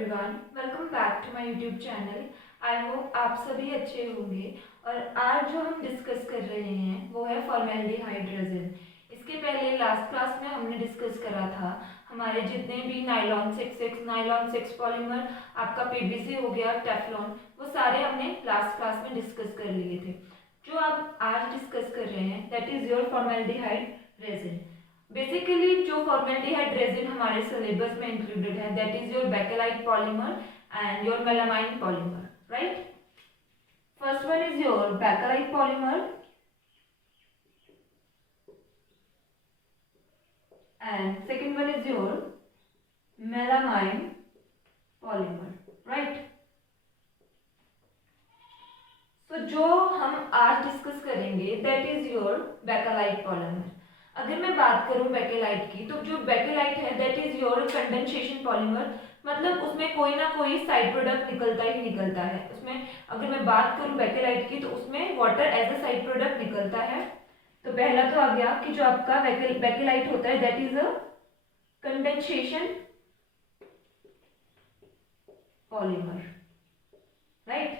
Everyone, welcome back to my YouTube channel. I hope आप सभी अच्छे होंगे। और आज जो हम डिस्कस कर रहे हैं वो है फॉर्मेल्डिहाइड रेजिन। इसके पहले लास्ट क्लास में हमने डिस्कस करा था हमारे जितने भी नायलॉन 6 पॉलीमर, आपका पीवीसी हो गया, टेफ्लॉन, वो सारे हमने लास्ट क्लास में डिस्कस कर लिए थे। जो आप आज डिस्कस कर रहे हैं that is your formaldehyde resin. Basically जो फॉर्मेल्डिहाइड रेजिन हमारे सिलेबस में इंक्लूडेड है that is your bakelite polymer and your melamine polymer, right. First one is your bakelite polymer and second one is your melamine polymer, right? So जो हम आज discuss करेंगे that is your bakelite polymer. अगर मैं बात करूं bakelite की, तो जो बेकेलाइट है that is your condensation polymer, मतलब उसमें कोई ना कोई साइड प्रोडक्ट निकलता ही निकलता है। उसमें अगर मैं बात करूं बेकेलाइट की तो उसमें water as a side product निकलता है। तो पहला तो आ गया कि जो आपका बेकेलाइट होता है that is a condensation polymer, right.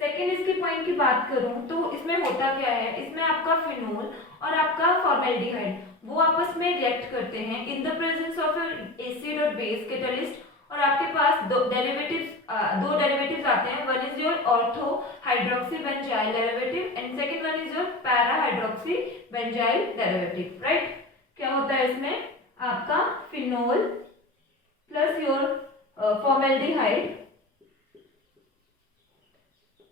Second इसके पॉइंट की बात करूं तो इसमें होता क्या है, इसमें आपका फिनोल और आपका फॉर्मेल्डिहाइड वो आपस में रिएक्ट करते हैं इन द प्रेजेंस ऑफ एसिड और बेस कैटलिस्ट। और आपके पास दो डेरिवेटिव्स आते हैं। One is your ortho hydroxy benzyl derivative and second one is your para hydroxy benzyl derivative, right. क्या होता है इसमें, आपका फिनोल प्लस योर फॉर्मेल्डिहाइड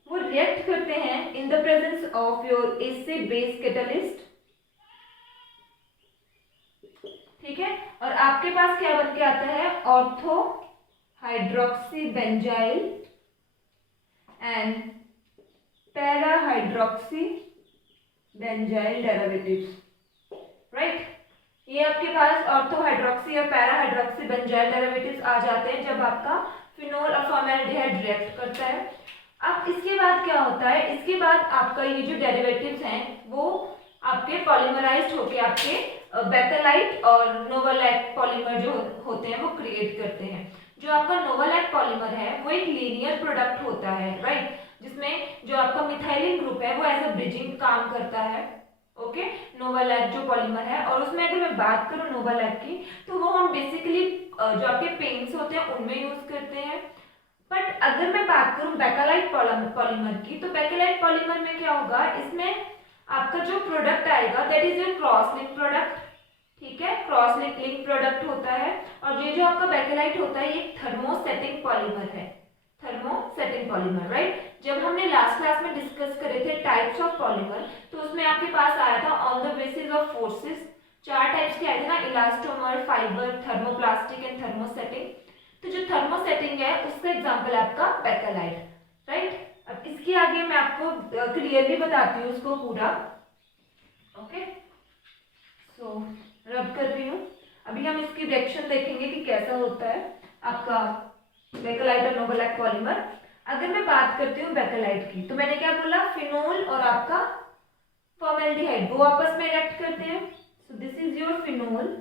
वो रिएक्ट करते हैं इन the presence of your acid base catalyst, ठीक है। और आपके पास क्या बन के आता है, ortho hydroxy benzyl and para hydroxy benzyl derivatives, right. ये आपके पास ऑर्थो हाइड्रोक्सी और पैरा हाइड्रोक्सी बेंजाइल डेरिवेटिव्स आ जाते हैं जब आपका फिनोल और फॉर्मेल्डिहाइड रिएक्ट करता है। अब इसके बाद क्या होता है, इसके बाद आपका ये जो डेरिवेटिव्स हैं वो आपके पॉलीमराइज्ड होके आपके बेकेलाइट और नोवालैक पॉलीमर जो होते हैं वो क्रिएट करते हैं। जो आपका नोवालैक पॉलीमर है वो एक लीनियर प्रोडक्ट होता है, राइट, जिसमें जो आपका मिथाइलिन ग्रुप है वो एज अ ब्रिजिंग काम करता है, ओके। नोवालैक जो पॉलीमर है, और उसमें अगर मैं बात करूं नोवालैक की तो वो हम बेसिकली जो आपके पेंट्स होते हैं उनमें यूज करते हैं। बट अगर मैं बात करूं बेकेलाइट पॉलीमर की, तो बेकेलाइट पॉलीमर में क्या होगा, इसमें आपका जो प्रोडक्ट आएगा that is your cross link product, ठीक है। क्रॉस लिंक प्रोडक्ट होता है। और ये जो आपका बेकेलाइट होता है ये थर्मोसेटिंग पॉलीमर है, थर्मोसेटिंग पॉलीमर, राइट। जब हमने लास्ट क्लास में डिस्कस करे थे टाइप्स ऑफ पॉलीमर, तो उसमें आपके पास आया था on the basis of forces, 4 types के आए थे ना, elastomer, fibre, thermoplastic and thermosetting. तो जो थर्मोसेटिंग है उसका एग्जांपल है आपका बेकेलाइट, राइट। अब इसके आगे मैं आपको क्लियरली बताती हूँ उसको पूरा, ओके। सो रब कर रही हूँ। अभी हम इसकी रिएक्शन देखेंगे कि कैसा होता है आपका बेकेलाइट और नोवालैक पॉलीमर। अगर मैं बात करती हूँ बेकेलाइट की, तो मैंने क्या बोला, फिनोल और आपका फॉर्मेल्डिहाइड वो आपस में रिएक्ट करते हैं। सो दिस इज योर फिनोल,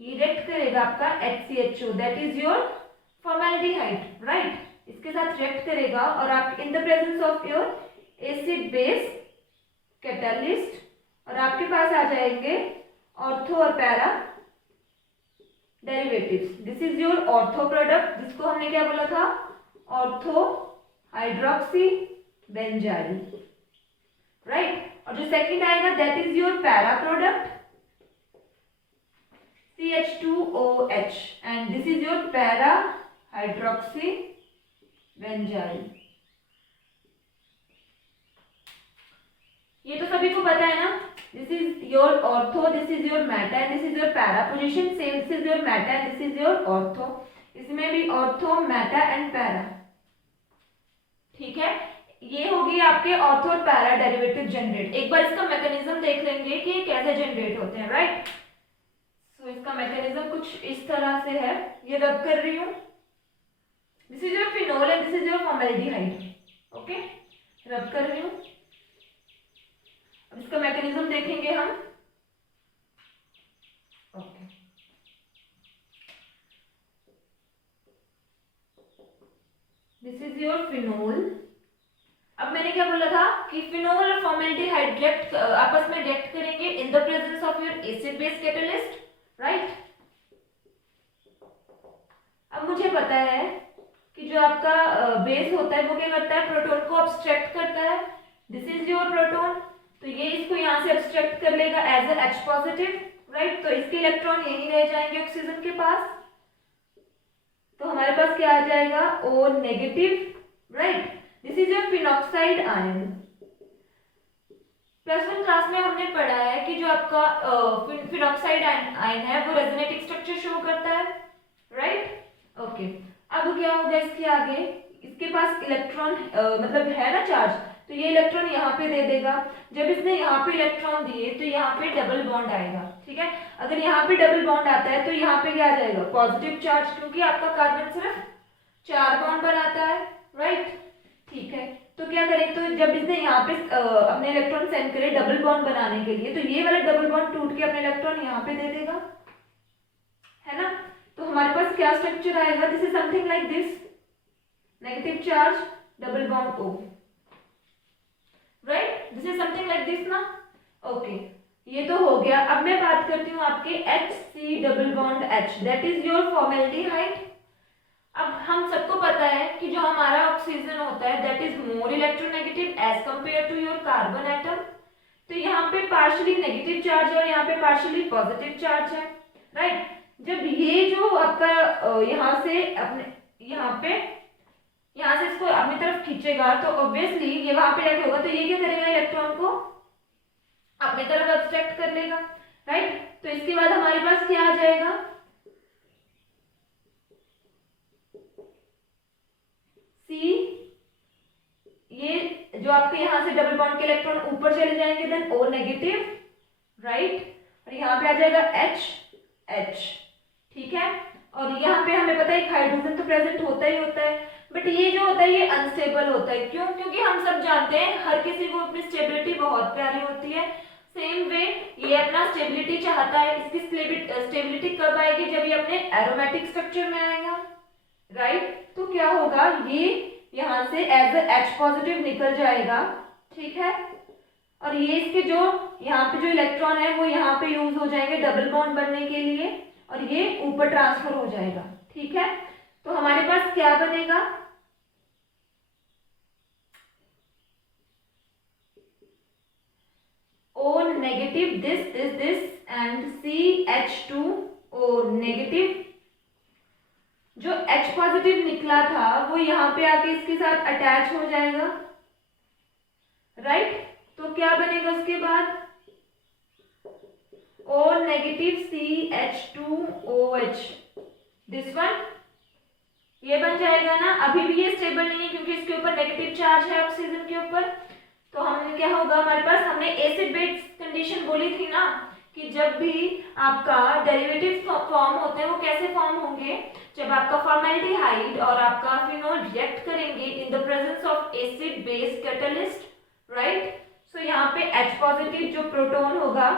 ये रिएक्ट करेगा आपका HCHO that is your formaldehyde, right. इसके साथ रिएक्ट करेगा और आप इन the presence of your acid base catalyst, और आपके पास आ जाएंगे ऑर्थो और para derivatives. This is your ortho product, जिसको हमने क्या बोला था, ऑर्थो हाइड्रोक्सी बेंजाइल, राइट। और जो सेकंड आएगा that is your para product CH2OH and this is your para hydroxy benzyl। ये तो सभी को पता है ना, this is your ortho, this is your Meta and this is your para. Position same, this is your Meta and this is your ortho. इसमें भी ortho, Meta and para, ठीक है। ये होगी आपके ऑर्थो और पैरा डेरिवेटिव जनरेट। एक बार इसका मैकेनिज्म देख लेंगे कि कैसे जनरेट होते हैं, राइट। तो इसका मैकेनिज्म कुछ इस तरह से है, ये रब कर रही हूं। This is your phenol and this is your formaldehyde, okay, रब कर रही हूं। अब इसका मैकेनिज्म देखेंगे हम, okay. This is your phenol. अब मैंने क्या बोला था कि फिनोल और फॉर्मेल्डिहाइड रिएक्ट आपस में रिएक्ट करेंगे in the presence of your acid base catalyst, right. अब मुझे पता है कि जो आपका बेस होता है वो क्या करता है, प्रोटॉन को अब्स्ट्रैक्ट करता है। दिस इज योर प्रोटॉन, तो ये इसको यहाँ से अब्स्ट्रैक्ट कर लेगा as a H positive, right. तो इसके इलेक्ट्रॉन यहीं रह जाएंगे ऑक्सीजन के पास, तो हमारे पास क्या आ जाएगा, O negative, right. This is your phenoxide ion. +1 class में हमने पढ़ा है कि जो आपका फिनॉक्साइड आयन है वो रेजोनेटिंग स्ट्रक्चर शो करता है, राइट। ओके, अब क्या होगा इसके आगे, इसके पास इलेक्ट्रॉन मतलब है ना चार्ज, तो ये इलेक्ट्रॉन यहाँ पे दे देगा। जब इसने यहाँ पे इलेक्ट्रॉन दिए तो यहाँ पे डबल बॉन्ड आएगा, ठीक है। अगर यहाँ पे डबल बॉन्ड आता है तो यहाँ पे क्या आ जाएगा, पॉजिटिव चार्ज, क्योंकि आपका कार्बन सिर्फ 4 बॉन्ड बनाता है, राइट, ठीक है। तो क्या करें, तो जब इसने यहाँ पे अपने इलेक्ट्रॉन सेंड करे डबल बॉन्ड बनाने के लिए, तो ये वाला डबल बॉन्ड टूट के अपने इलेक्ट्रॉन यहाँ पे दे देगा, है ना। तो हमारे पास क्या स्ट्रक्चर आएगा, this is something like this, negative charge double bond O, right. This is something like this ना, ओके। ये तो हो गया। अब मैं बात करती हूँ आपके HC double bond H, that is your formaldehyde. अब हम सबको पता है कि जो हमारा ऑक्सीजन होता है that is more electronegative as compare to your carbon atom. तो यहाँ पे पार्शियली नेगेटिव चार्ज है और यहाँ पे पार्शियली पॉजिटिव चार्ज है, राइट। जब ये जो आपका यहाँ से अपने यहाँ से इसको अपनी तरफ खींचेगा तो ऑब्वियसली ये वहां पे जाके होगा, तो ये क्या करेगा, इलेक्ट्रॉन को अपनी तरफ अब्स्ट्रैक्ट कर लेगा, राइट। तो इसके बाद हमारे पास क्या आ जाएगा, C, ये जो आपके यहाँ से डबल बॉन्ड के इलेक्ट्रॉन ऊपर चले जाएंगे देन O नेगेटिव, राइट। और यहाँ पे आ जाएगा H, ठीक है। और यहाँ पे हमें पता है एक हाइड्रोजन तो प्रेजेंट होता ही होता है, बट ये जो होता है ये अनस्टेबल होता है। क्यों? क्योंकि हम सब जानते हैं हर किसी को अपनी स्टेबिलिटी बहुत प्यारी होती है। सेम वे ये अपना स्टेबिलिटी चाहता है। इसकी स्टेबिलिटी कब आएगी, जब ये अपने एरोमेटिक स्ट्रक्चर में आएगा, राइट। तो क्या होगा, ये यहाँ से एज अ H पॉजिटिव निकल जाएगा, ठीक है। और ये इसके जो यहाँ पे जो इलेक्ट्रॉन है वो यहाँ पे यूज हो जाएंगे डबल बॉन्ड बनने के लिए और ये ऊपर ट्रांसफर हो जाएगा, ठीक है। तो हमारे पास क्या बनेगा, O negative this and CH2O negative. जो H पॉजिटिव निकला था वो यहाँ पे आके इसके साथ अटैच हो जाएगा, राइट। तो क्या बनेगा उसके बाद, O negative CH2OH, this one, ये बन जाएगा ना। अभी भी ये स्टेबल नहीं है क्योंकि इसके ऊपर नेगेटिव चार्ज है ऑक्सीजन के ऊपर। तो हमने क्या होगा, हमारे पास हमने एसिड बेस कंडीशन बोली थी ना कि जब भी आपका डेरिवेटिव फॉर्म होते हैं वो कैसे फॉर्म होंगे, जब आपका फॉर्मेल्डिहाइड और आपका फिनोल रिएक्ट करेंगे in the presence of acid base catalyst, right. So यहाँ पे H पॉजिटिव जो प्रोटॉन होगा,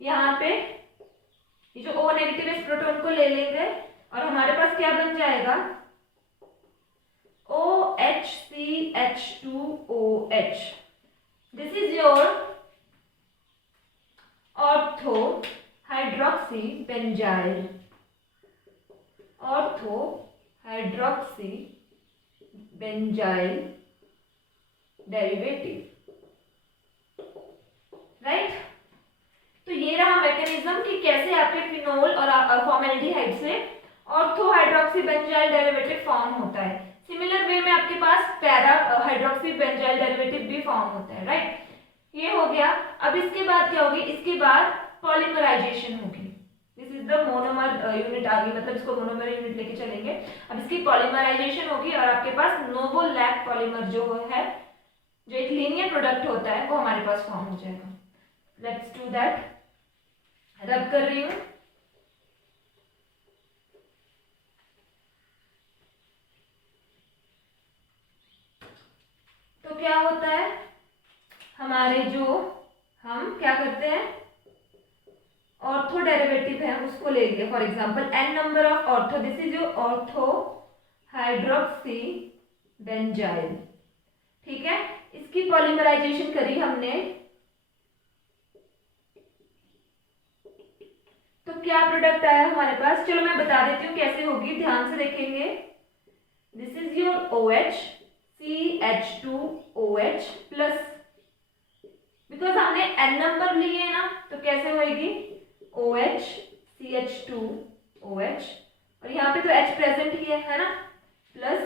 यहाँ पे ये जो O नेगेटिव इस प्रोटॉन को ले लेंगे और हमारे पास क्या बन जाएगा, OHCH2OH। This is your ortho hydroxy benzyl, ortho hydroxy benzyl derivative, right. तो ये रहा मैकेनिज्म कि कैसे आपके फिनोल और फॉर्मेल्डिहाइड से ortho hydroxy benzyl derivative form होता है। सिमिलर वे में आपके पास पैरा हाइड्रोक्सी बेंजाइल डेरिवेटिव भी फॉर्म होता है, राइट। ये हो गया। अब इसके बाद क्या होगी, इसके बाद पॉलीमराइजेशन होगी। This is the monomer unit आ गई, मतलब इसको मोनोमर यूनिट लेके चलेंगे। अब इसकी पॉलीमराइजेशन होगी और आपके पास नोवोलैक पॉलीमर जो है, जो एक लीनियर प्रोडक्ट होता है, वो हमारे पास फॉर्म हो जाएगा। Let's do that. रब कर रही हूँ। तो क्या होता है, हमारे जो हम क्या करते हैं, ऑर्थो डेरिवेटिव है उसको ले लिया। For example n number of ortho, this is your ortho hydroxy benzyl. ठीक है, इसकी पॉलीमराइजेशन करी हमने, तो क्या प्रोडक्ट आया हमारे पास, चलो मैं बता देती हूँ कैसे होगी, ध्यान से देखेंगे। This is your OH CH2OH plus, because हमने n नंबर लिए ना, तो कैसे होएगी OH CH2OH, और यहाँ पे तो H प्रेजेंट ही है ना, plus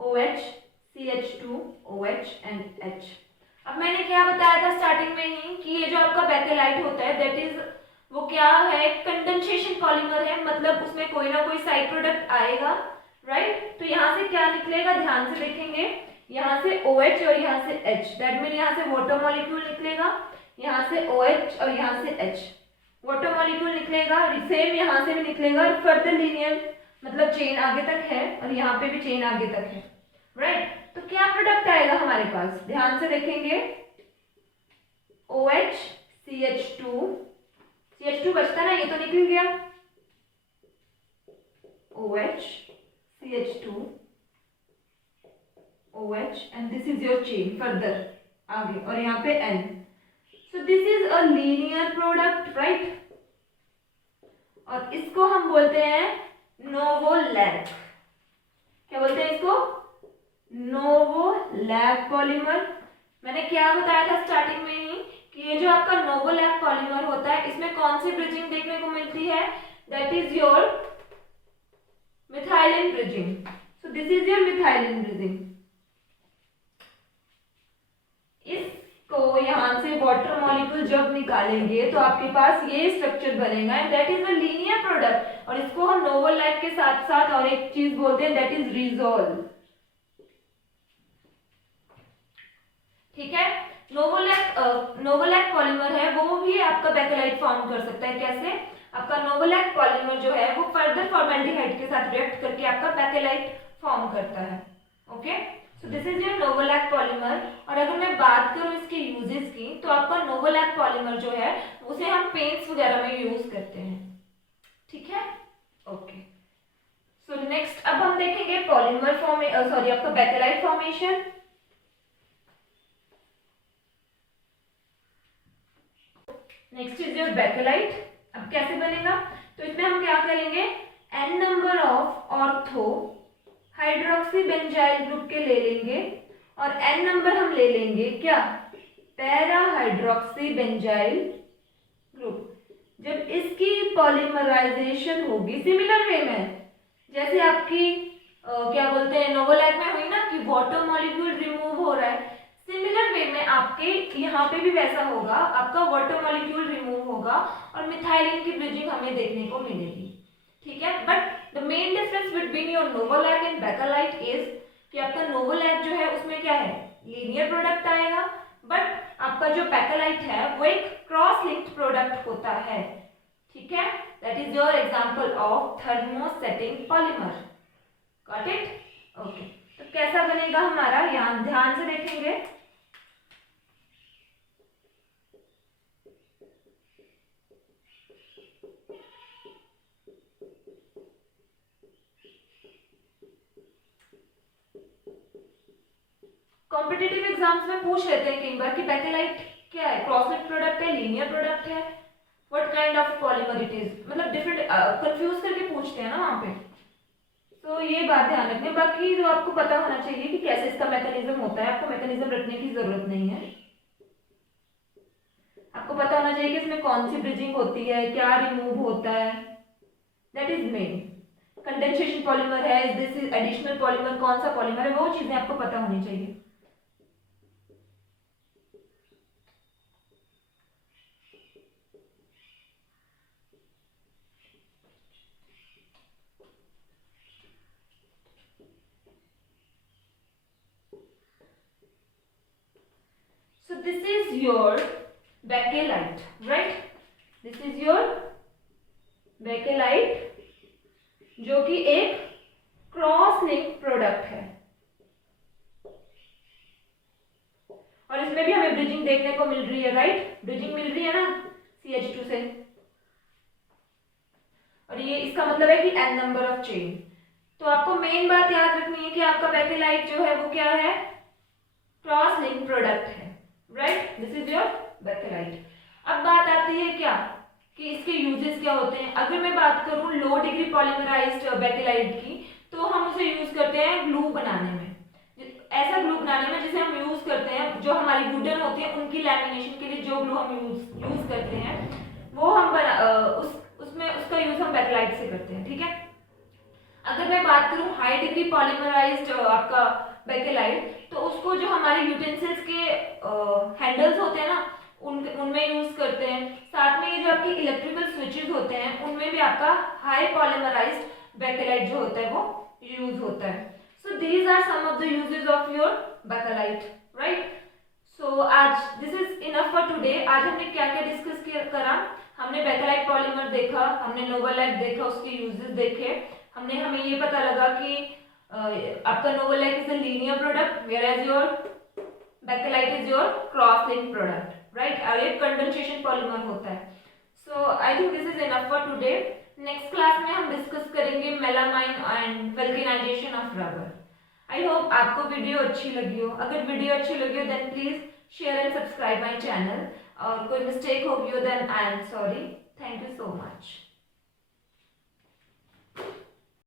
OH CH2OH and H। अब मैंने क्या बताया था स्टार्टिंग में ही कि ये जो आपका बेकेलाइट होता है दैट इज वो क्या है, कंडेंसेशन पॉलीमर है, मतलब उसमें कोई ना कोई साइड प्रोडक्ट आएगा, राइट। तो यहाँ से क्या निकलेगा, ध्यान से देखेंगे, यहाँ से OH और यहाँ से H, दैट मीन यहाँ से वाटर मॉलिक्यूल निकलेगा, यहाँ से OH और यहाँ से H वाटर मॉलिक्यूल निकलेगा, सेम यहाँ से भी निकलेगा, और फर्दर लीनियर मतलब चेन आगे तक है, और यहाँ पे भी चेन आगे तक है, राइट। तो क्या प्रोडक्ट आएगा हमारे पास, ध्यान से देखेंगे, OH CH2 बचता ना, ये तो निकल गया, OH CH2 OH and this is your chain further आगे, और यहाँ पे N। So this is a linear product, right, और इसको हम बोलते हैं नोवोलैक। क्या बोलते हैं इसको, नोवोलैक पॉलीमर। मैंने क्या बताया था स्टार्टिंग में ही कि ये जो आपका नोवोलैक पॉलीमर होता है, इसमें कौन सी ब्रिजिंग देखने को मिलती है, that is your methylene bridging. So this is your methylene bridging. इसको यहां से वाटर मॉलिक्यूल जब निकालेंगे तो आपके पास ये स्ट्रक्चर बनेगा, and that is a linear product, और इसको हम नोवोलैक के साथ साथ और एक चीज बोलते हैं, दैट इज रिजोल्व। ठीक है, नोवोलैक पॉलीमर है, वो भी आपका बेकेलाइट फॉर्म कर सकता है। कैसे, आपका नोवोलैक पॉलीमर जो है वो फर्दर फॉर्मेल्डिहाइड के साथ रिएक्ट करके आपका बेकेलाइट फॉर्म करता है। Okay, so this is your novolac polymer. और अगर मैं बात करूं इसके यूजेस की, तो आपका नोवोलैक पॉलीमर जो है उसे हम पेंट्स वगैरह में यूज करते हैं। ठीक है, ओके। सो नेक्स्ट अब हम देखेंगे पॉलीमर सॉरी आपका bakelite formation. Next is your bakelite. अब कैसे बनेगा, तो इसमें हम क्या करेंगे, n number of ortho hydroxy benzyl group के ले लेंगे, और n नंबर हम ले लेंगे क्या, पैरा हाइड्रोक्सी बेंजाइल ग्रुप। जब इसकी पॉलीमराइजेशन होगी सिमिलर वे में, जैसे आपकी क्या बोलते हैं नोवोलैक में हुई ना कि वाटर मॉलिक्यूल रिमूव हो रहा है, सिमिलर वे में आपके यहाँ पे भी वैसा होगा, आपका वाटर मॉलिक्यूल रिमूव होगा और मिथाइलिन की ब्रिजिंग हमें देखने को मिलेगी। ठीक है, but the main difference between your novolac and Bakelite is कि आपका नोवोलैक जो है उसमें क्या है, लीनियर प्रोडक्ट आएगा, बट आपका जो बेकेलाइट है वो एक क्रॉस लिंक्ड प्रोडक्ट होता है। ठीक है, that is your example of thermosetting polymer. Got it, okay. तो कैसा बनेगा हमारा, यहाँ ध्यान से देखेंगे, कॉम्पिटिटिव एग्जाम्स में पूछ लेते हैं कई बार कि बेकेलाइट क्या है, क्रॉस लिंक्ड प्रोडक्ट है, लीनियर प्रोडक्ट है, what kind of polymer it is, मतलब डिफरेंट कंफ्यूज करके पूछते हैं ना वहां पे। तो ये बात ध्यान रखनी, बाकी जो आपको पता होना चाहिए कि कैसे इसका मैकेनिज्म होता है, आपको मैकेनिज्म रखने की जरूरत नहीं है। आपको पता होना चाहिए कि इसमें कौन सी ब्रिजिंग होती है, क्या रिमूव होता है, that is main. Condensation polymer है, दिस इज एडिशनल पॉलीमर, कौन सा पॉलीमर है, वो चीजें आपको पता होनी चाहिए। So this is your bakelite, right? This is your bakelite जो कि एक क्रॉस लिंक प्रोडक्ट है, और इसमें भी हमें ब्रिजिंग देखने को मिल रही है, राइट? ब्रिजिंग मिल रही है ना CH2 से। और ये इसका मतलब है कि n नंबर ऑफ चेन। तो आपको मेन बात याद रखनी है कि आपका बेकेलाइट जो है वो क्या है, क्रॉस लिंक प्रोडक्ट है, right, this is your bakelite. अब बात आती है क्या कि इसके यूजेस क्या होते हैं। अगर मैं बात करूं लो डिग्री पॉलीमराइज्ड बेकेलाइट की, तो हम उसे यूज करते हैं ग्लू बनाने में, ऐसा ग्लू बनाने में जिसे हम यूज करते हैं, जो हमारी वुडन होती है उनकी लैमिनेशन के लिए जो ग्लू हम यूज करते हैं वो हम उसमें उसका यूज हम बेकेलाइट से करते हैं, ठीक है। अगर मैं बात करूं हाई डिग्री पॉलीमराइज्ड आपका बेकेलाइट, तो उसको जो हमारे यूटेंसिल्स के हैंडल्स होते हैं ना उनमें यूज करते हैं। साथ में ये जो आपकी इलेक्ट्रिकल स्विचेस होते हैं उनमें भी आपका हाई पॉलीमराइज्ड बेकेलाइट जो होता है वो यूज होता है। So these are some of the uses of your Bakelite, right. So आज this is enough for today. आज हमने क्या क्या डिस्कस करा, हमने बेकेलाइट पॉलीमर देखा, हमने नोवालाइट देखा, उसके यूजेस देखे, हमें ये पता लगा कि आपका novolac is a linear product whereas your Bakelite is your cross link product, right, और ये कंडेंसेशन पॉलीमर होता है। So I think this is enough for today. Next class में हम डिस्कस करेंगे melamine and vulcanisation of rubber. I hope आपको video अच्छी लगी हो। अगर वीडियो अच्छी लगी हो then please share and subscribe my channel, और कोई मिस्टेक होगी हो then I am sorry. Thank you so much.